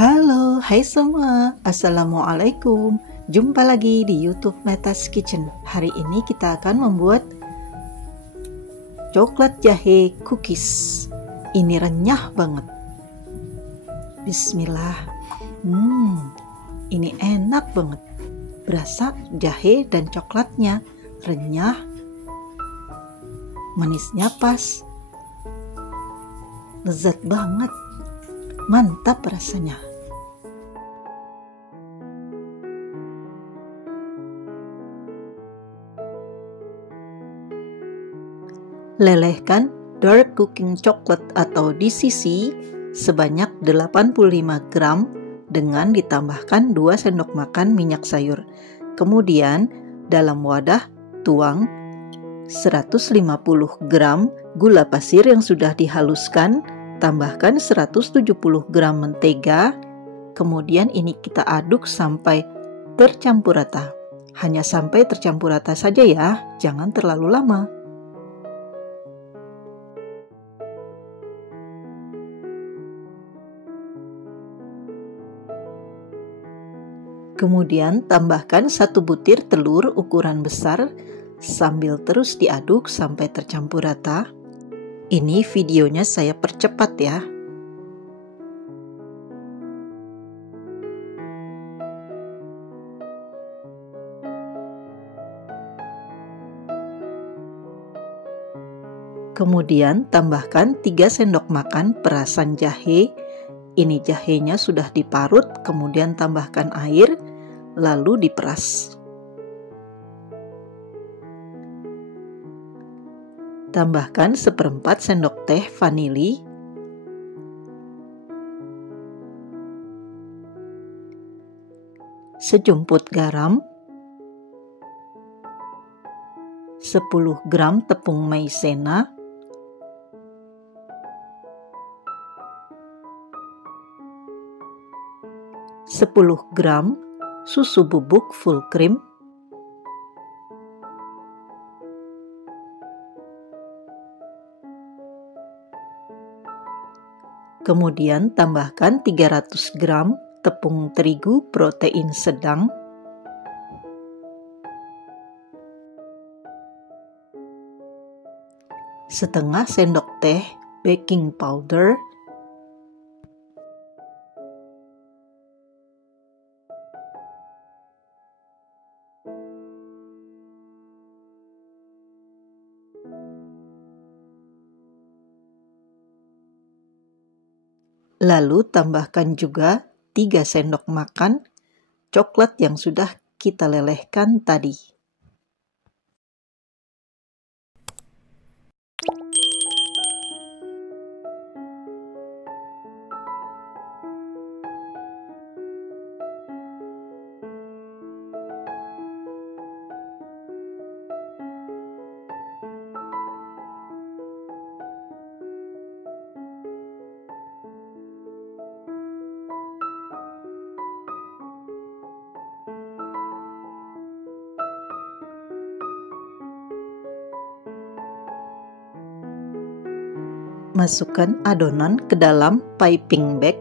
Halo, hai semua. Assalamualaikum. Jumpa lagi di YouTube Metas Kitchen. Hari ini kita akan membuat coklat jahe cookies. Ini renyah banget. Bismillah. Ini enak banget. Berasa jahe dan coklatnya renyah. Manisnya pas. Lezat banget. Mantap rasanya. Lelehkan dark cooking chocolate atau DCC sebanyak 85 gram dengan ditambahkan 2 sendok makan minyak sayur. Kemudian dalam wadah tuang 150 gram gula pasir yang sudah dihaluskan, tambahkan 170 gram mentega, kemudian ini kita aduk sampai tercampur rata. Hanya sampai tercampur rata saja ya, jangan terlalu lama. Kemudian tambahkan 1 butir telur ukuran besar sambil terus diaduk sampai tercampur rata. Ini videonya saya percepat ya. Kemudian tambahkan 3 sendok makan perasan jahe. Ini jahenya sudah diparut, kemudian tambahkan air, lalu diperas. Tambahkan 1/4 sendok teh vanili, sejumput garam, 10 gram tepung maizena, sepuluh gram susu bubuk full cream, kemudian tambahkan 300 gram tepung terigu protein sedang, setengah sendok teh baking powder, lalu tambahkan juga 3 sendok makan coklat yang sudah kita lelehkan tadi. Masukkan adonan ke dalam piping bag.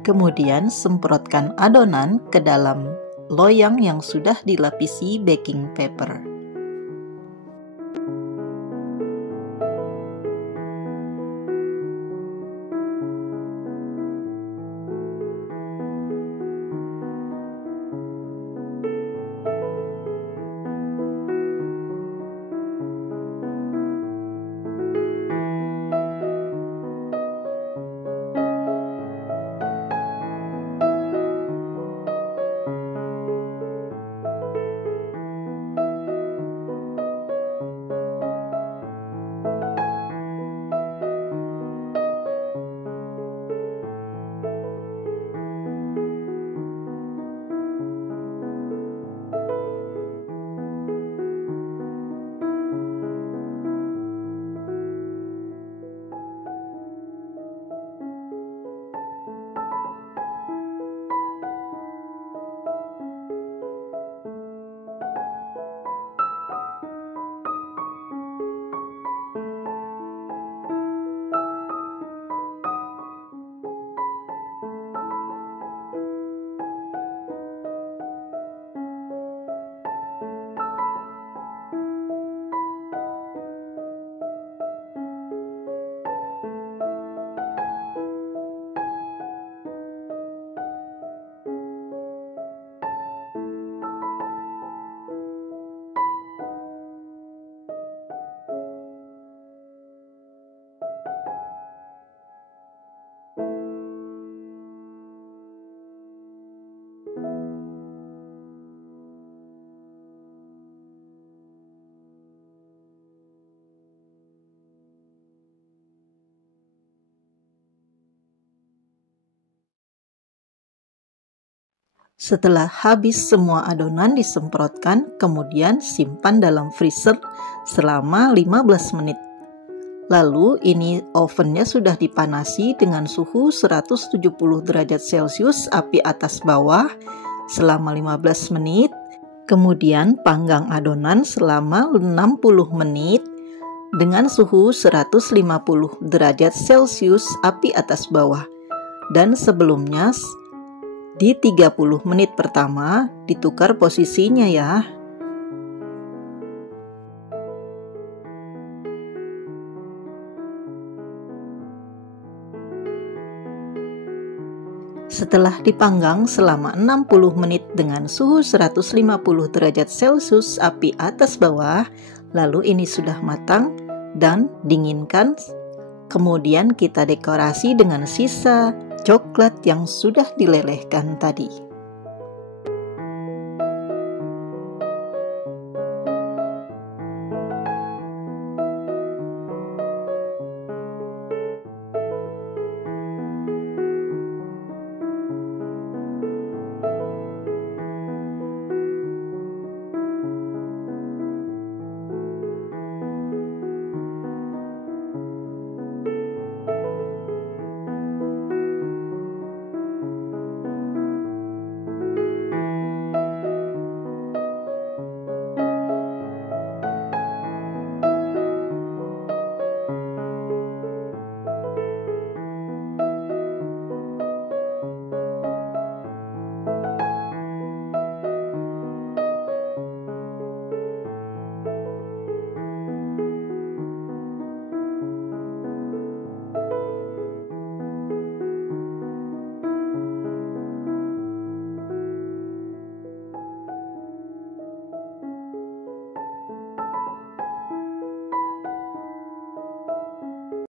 Kemudian semprotkan adonan ke dalam loyang yang sudah dilapisi baking paper. Setelah habis semua adonan disemprotkan, kemudian simpan dalam freezer selama 15 menit. Lalu ini ovennya sudah dipanasi dengan suhu 170 derajat Celcius api atas bawah selama 15 menit. Kemudian panggang adonan selama 60 menit dengan suhu 150 derajat Celcius api atas bawah. Dan sebelumnya di 30 menit pertama ditukar posisinya ya. Setelah dipanggang selama 60 menit dengan suhu 150 derajat Celcius api atas bawah, lalu ini sudah matang dan dinginkan. Kemudian kita dekorasi dengan sisa coklat yang sudah dilelehkan tadi.